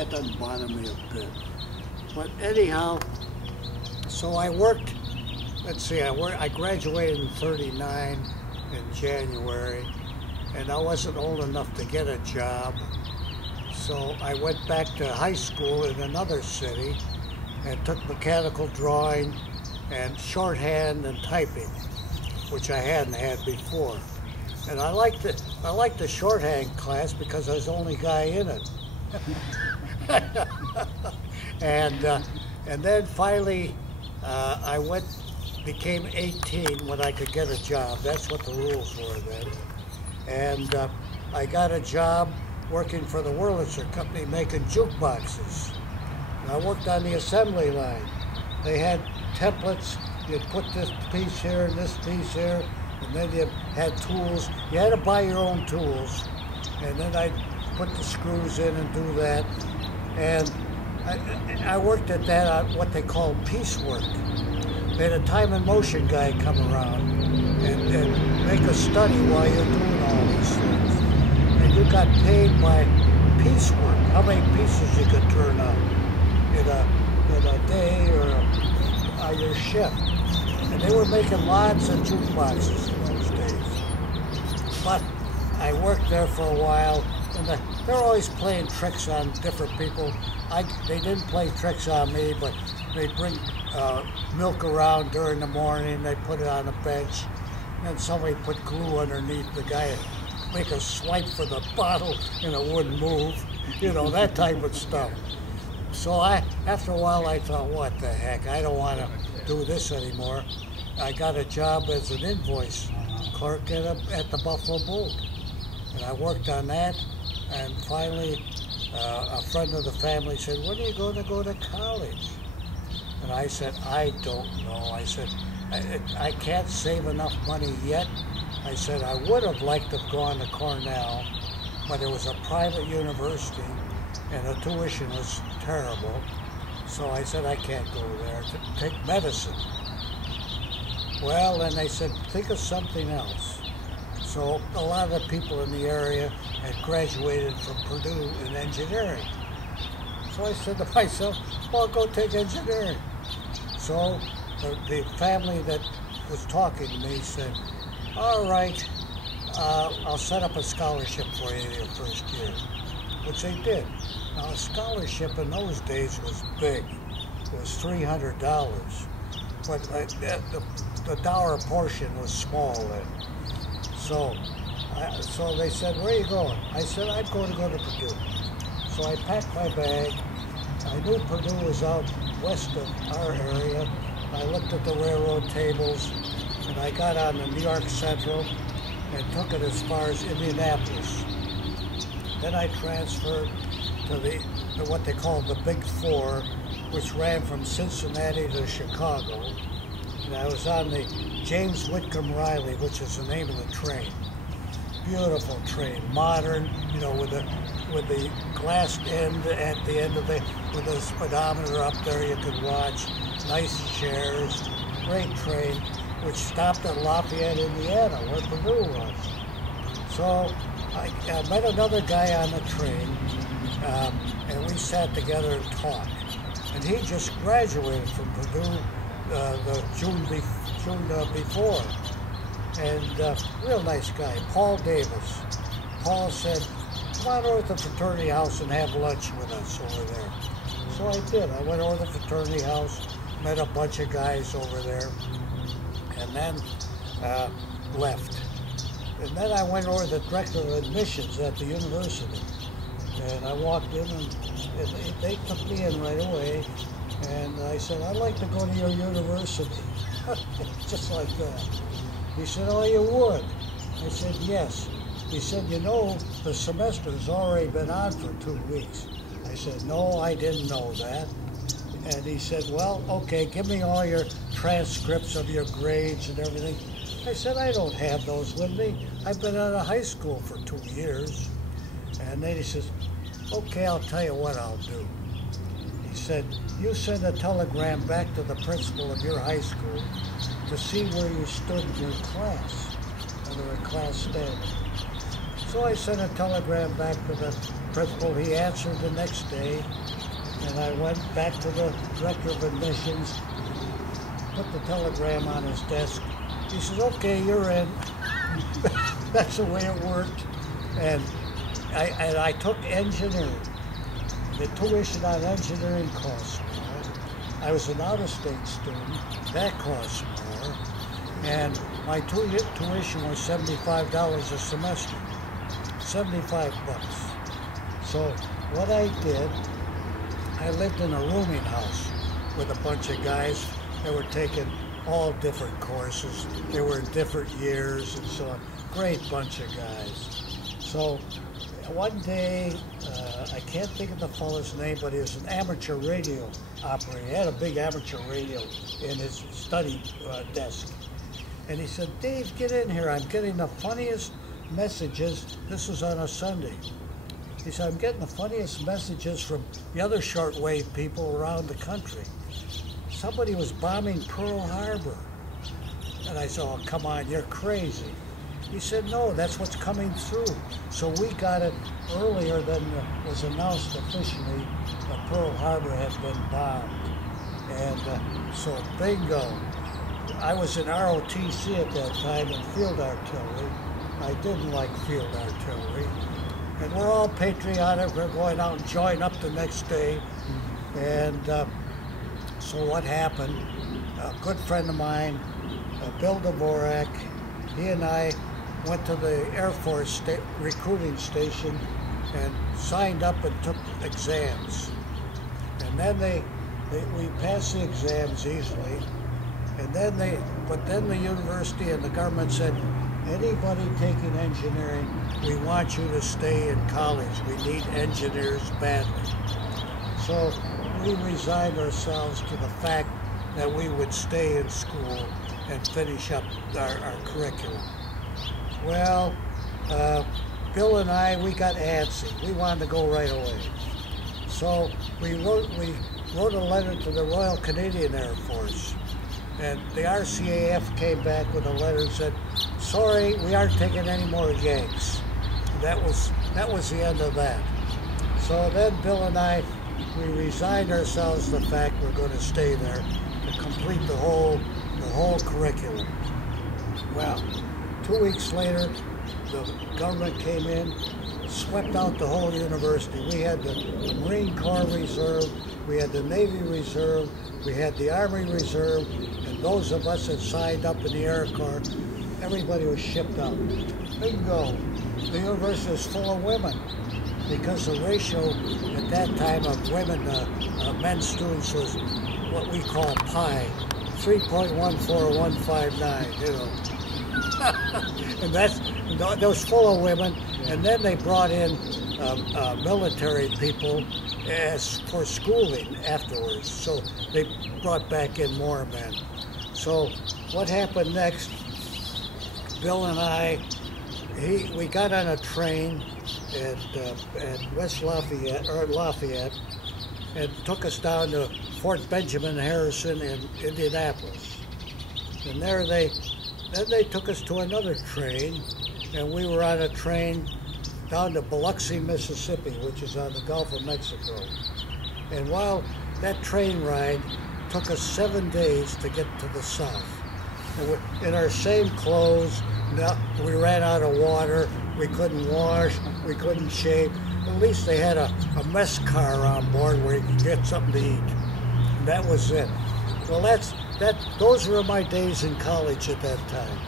that doesn't bother me a bit. But anyhow, so I worked, let's see, I graduated in '39 in January, and I wasn't old enough to get a job. So I went back to high school in another city and took mechanical drawing and shorthand and typing, which I hadn't had before. And I liked the shorthand class because I was the only guy in it. And then finally became 18 when I could get a job. That's what the rules were then. And I got a job working for the Wurlitzer Company making jukeboxes. And I worked on the assembly line. They had templates. You'd put this piece here and this piece here, and then you had tools. You had to buy your own tools. And then I'd put the screws in and do that. And I worked at that on what they call piecework. They had a time and motion guy come around and make a study while you're doing all these things. And you got paid by piecework, how many pieces you could turn out in a day or on your shift. And they were making lots of jukeboxes in those days. But I worked there for a while, and they're always playing tricks on different people. They didn't play tricks on me, but they'd bring milk around during the morning, they put it on a bench, and then somebody put glue underneath the guy and make a swipe for the bottle and it wouldn't move, you know, that type of stuff. So after a while I thought, what the heck, I don't want to do this anymore. I got a job as an invoice clerk at the Buffalo Bolt. And I worked on that, and finally a friend of the family said, when are you going to go to college? And I said, I don't know. I said, I can't save enough money yet. I said, I would have liked to have gone to Cornell, but it was a private university, and the tuition was terrible. So I said, I can't go there to take medicine. Well, then they said, think of something else. So a lot of the people in the area had graduated from Purdue in engineering. So I said to myself, well, I'll go take engineering. So the family that was talking to me said, all right, I'll set up a scholarship for you your first year, which they did. Now, a scholarship in those days was big. It was $300, but the dollar portion was small then. So they said, where are you going? I said, I'm going to go to Purdue. So I packed my bag. I knew Purdue was out west of our area. I looked at the railroad tables, and I got on the New York Central and took it as far as Indianapolis. Then I transferred to what they called the Big Four, which ran from Cincinnati to Chicago. And I was on the James Whitcomb Riley, which is the name of the train. Beautiful train, modern, you know, with the glass end at the end of with a speedometer up there you could watch, nice chairs, great train, which stopped at Lafayette, Indiana, where Purdue was. So I met another guy on the train, and we sat together and talked. And he just graduated from Purdue the June before. And real nice guy, Paul Davis. Paul said, come on over to the fraternity house and have lunch with us over there. So I did. I went over to the fraternity house, met a bunch of guys over there, and then left. And then I went over to the director of admissions at the university. And I walked in, and they took me in right away. And I said, I'd like to go to your university. Just like that. He said, oh, you would? I said, yes. He said, you know, the semester's already been on for 2 weeks. I said, no, I didn't know that. And he said, well, okay, give me all your transcripts of your grades and everything. I said, I don't have those with me. I've been out of high school for 2 years. And then he says, okay, I'll tell you what I'll do. He said, you send a telegram back to the principal of your high school to see where you stood in your class, under a class standard. So I sent a telegram back to the principal, he answered the next day, and I went back to the director of admissions, put the telegram on his desk. He says, okay, you're in. That's the way it worked. And I took engineering. The tuition on engineering costs more. I was an out-of-state student. That costs more. And my tuition was $75 a semester. 75 bucks. So what I did, I lived in a rooming house with a bunch of guys that were taking all different courses. They were in different years and so on. Great bunch of guys. So one day, I can't think of the fellow's name, but he was an amateur radio operator. He had a big amateur radio in his study desk. And he said, Dave, get in here. I'm getting the funniest messages. This was on a Sunday. He said, I'm getting the funniest messages from the other shortwave people around the country. Somebody was bombing Pearl Harbor. And I said, oh, come on, you're crazy. He said, no, that's what's coming through. So we got it earlier than was announced officially that Pearl Harbor had been bombed. And so bingo. I was in ROTC at that time in field artillery. I didn't like field artillery. And we're all patriotic. We're going out and join up the next day. And so what happened, a good friend of mine, Bill Dvorak, he and I went to the Air Force recruiting station and signed up and took exams. And then we passed the exams easily. And then but then the university and the government said, anybody taking engineering, we want you to stay in college. We need engineers badly. So we resigned ourselves to the fact that we would stay in school and finish up our curriculum. Well, Bill and I, we got antsy. We wanted to go right away. So we wrote a letter to the Royal Canadian Air Force. And the RCAF came back with a letter and said, sorry, we aren't taking any more Yanks. That was the end of that. So then Bill and I, we resigned ourselves to the fact we're going to stay there to complete the whole curriculum. Well, 2 weeks later, the government came in, swept out the whole university. We had the Marine Corps Reserve, we had the Navy Reserve, we had the Army Reserve, and those of us that signed up in the Air Corps, everybody was shipped out. Bingo! The university was full of women because the ratio at that time of women, men students was what we call pi, 3.14159, you know. And that was full of women, and then they brought in military people as for schooling afterwards. So they brought back in more men. So what happened next? Bill and I, we got on a train at West Lafayette, and took us down to Fort Benjamin Harrison in Indianapolis. And then they took us to another train, and we were on a train down to Biloxi, Mississippi, which is on the Gulf of Mexico. And while that train ride took us 7 days to get to the south. And we're in our same clothes, we ran out of water, we couldn't wash, we couldn't shave. At least they had a mess car on board where you could get something to eat. And that was it. Well, those were my days in college at that time.